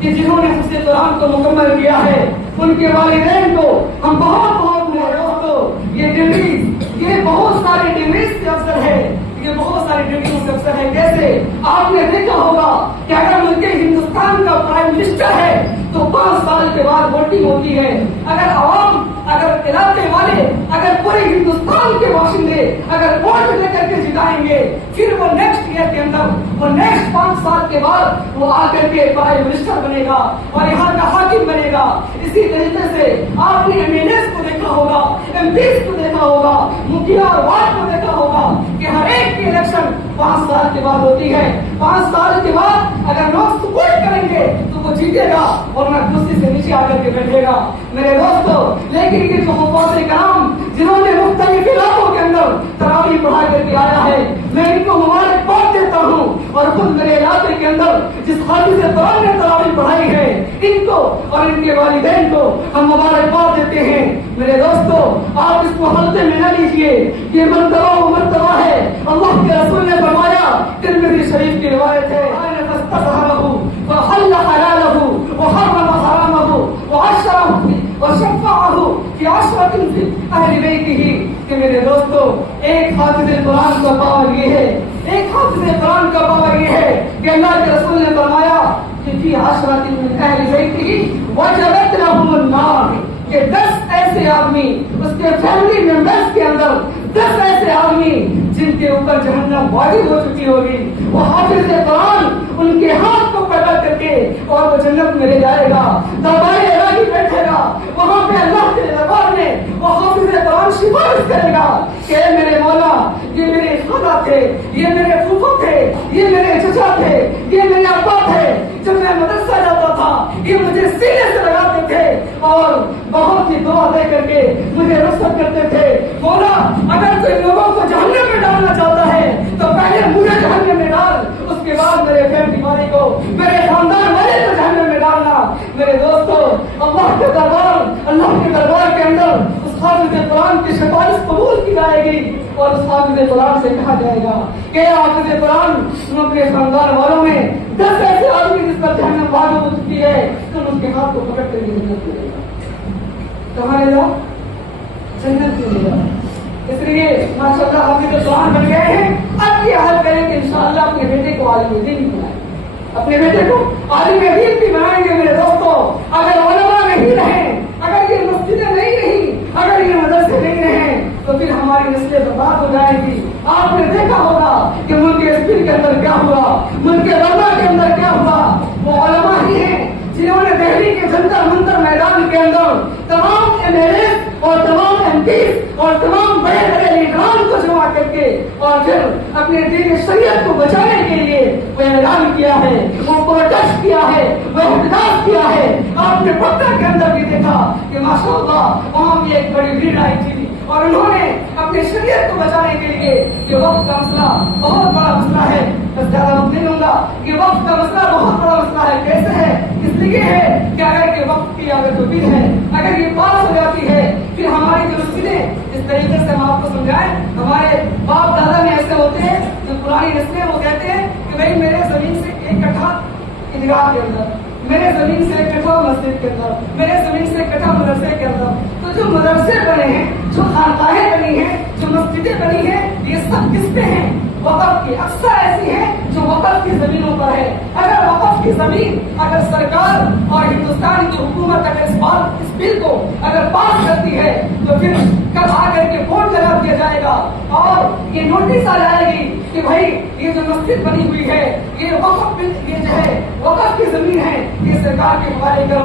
کہ جنہوں نے حفظ قرآن کو مکمل کیا ہے ان کے والدین کو ہم بہت میرے دوستوں یہ ڈگریز یہ بہت سارے ڈگریز کے افسر ہے یہ بہت سارے ڈگریز کے افسر ہے. کیسے آپ نے دیکھا ہوگا کہ اگر ملک ہندوستان کا پرائم منسٹر ہے تو 5 سال کے بعد ووٹنگ ہوتی ہے. اگر عوام اگر علاقے والے اگر پورے ہندوستان کے باشندے اگر ووٹ دے کر کے جتائیں گے پھر وہ نیکسٹ ایئر کے اندر وہ نیکسٹ 5 سال کے بعد وہ آ کر کے پرائم منسٹر بنے گا اور یہاں کا حاکم بنے گا. اسی طریقے سے آپ نے ایم ایل ایز کو دیکھا ہوگا ایم پیز کو دیکھا ہوگا مکھیا اور وارڈ کو دیکھا ہوگا کہ ہر ایک کی الیکشن 5 سال کے بعد ہوتی ہے. 5 سال کے بعد اگر لوگ سپورٹ کریں گے تو وہ جیتے گا اور نہ دوسری سے نیچے آ کر کے بیٹھے گا میرے دوستوں. لیکن یہ جو حفاظ کرام جنہوں نے مختلف علاقوں کے اندر تراویح پڑھا کر کے آیا ہے میں ان کو مبارکباد دیتا ہوں اور خود میرے علاقے کے اندر جس حافظ قرآن نے تراویح پڑھائی ہے ان کو اور ان کے والدین کو ہم مبارکباد دیتے ہیں. میرے دوستوں آپ اس کو ہلکے میں نہ لیجیے یہ مرتبہ ہے. اللہ کے رسول نے فرمایا ترمذی شریف کی روایت ہے فحل حلاله وحرم حرامه وعشره وشفعه في 10 في اهل بيته. کہ میرے دوستو ایک حافظ قرآن کا پاور یہ ہے ایک حافظ قرآن کا پاور یہ ہے کہ اللہ کے رسول نے فرمایا کہ فی 10 من اہل بیتہ وجبت لهم النار کہ 10 ایسے آدمی اس کے فیملی ممبرس کے اندر 10 ایسے آدمی جن کے اوپر جہنم واجب ہو چکی ہوگی وہ حافظ قرآن ان کے ہاتھ کو پکڑ کر کے اور وہ جنت میں لے جائے گا. دربار الہی بیٹھے گا وہاں پہ اللہ کے دربار میں وہ حافظ قرآن سفارش کرے گا کہ اے میرے مولا یہ میرے خدا تھے یہ میرے پھوپھو تھے یہ میرے چچا تھے یہ میرے ابا تھے جب میں مدرسہ جاتا تھا یہ مجھے سینے سے لگاتے تھے اور بہت ہی دعا دے کر کے مجھے رخصت کرتے تھے. مولا اگر تو ان لوگوں کو جہنم میں ڈالنا چاہتا ہے تو پہلے مجھے جہنم میں ڈال اس کے بعد میرے فیملی والے کو میرے خاندان والے کو جہنم میں ڈالنا. میرے دوستو اللہ کے دربار کے اندر اس حافظ قرآن کی سفارش قبول کی جائے گی اور اس حافظ قرآن سے کہا جائے گا کہ حافظ قرآن تم اپنے خاندان والوں میں 10 ایسے آدمی جس پر جہنم واجب ہو چکی ہے تم اس کے ہاتھ کو پکڑ کر جنت میں لے جاؤ. کہاں لے جاؤ؟ جنت میں لے جاؤ. اس لیے ماشاءاللہ حافظ قرآن بن گئے ہیں. اب یہ حل کریں کہ انشاءاللہ اپنے بیٹے کو عالم دین بنائیں اپنے بیٹے کو عالم دین بھی بنائیں گے. میرے دوستوں اگر علماء نہیں رہیں اگر یہ مسجدیں نہیں رہی اگر یہ مدرسے نہیں رہے تو پھر ہماری نسلیں برباد ہو جائیں گی. آپ نے دیکھا ہوگا کہ ملک اسپین کے اندر کیا ہوا ملک برما کے اندر کیا ہوا. وہ علماء ہی ہیں جنہوں نے دہلی کے جنتر منتر میدان کے اندر تمام ایم ایل اے اور تمام ایم پیز اور تمام بڑے بڑے لیڈران کو جمع کر کے اور پھر اپنے دین شریعت کو بچانے کے لیے وہ اعلان کیا ہے وہ پروٹیسٹ کیا ہے وہ احتجاج کیا ہے. آپ نے پٹنہ کے اندر بھی دیکھا کہ ماشاءاللہ وہاں بھی ایک بڑی بھیڑ آئی تھی اور انہوں نے اپنے شریعت کو بچانے کے لیے یہ وقت کا مسئلہ بہت بڑا مسئلہ ہے. بس زیادہ وقت نہیں لوں گا کہ وقت کا مسئلہ بہت بڑا مسئلہ ہے. کیسے ہے؟ اس لیے ہے کہ اگر کہ وقت کی اگر جو بل ہے اگر یہ پاس ہو جاتی ہے پھر ہماری جو مسجدیں اس طریقے سے ہم آپ کو سمجھائیں ہمارے باپ دادا میں ایسے ہوتے ہیں جو پرانی نسلیں وہ کہتے ہیں کہ بھائی میرے زمین سے 1 کٹھا عیدگاہ کے اندر میرے زمین سے 1 کٹھا مسجد کے اندر میرے زمین سے 1 کٹھا مدرسے کے اندر. تو جو مدرسے بنے ہیں جو خانقاہیں بنی ہیں جو مسجدیں بنی ہیں یہ سب کس پہ ہیں؟ وقف کی. اکثر ایسی ہیں جو وقف کی زمینوں پر ہے. اگر وقف کی زمین اگر سرکار اور ہندوستان کی حکومت اگر اس بل کو اگر پاس کرتی ہے تو پھر کل آ کر کے ووٹ لگا دیا جائے گا اور یہ نوٹس آ جائے گی کہ بھائی یہ جو مسجد بنی ہوئی ہے یہ وقف یہ جو ہے وقف کی زمین ہے یہ سرکار کے حوالے کرو.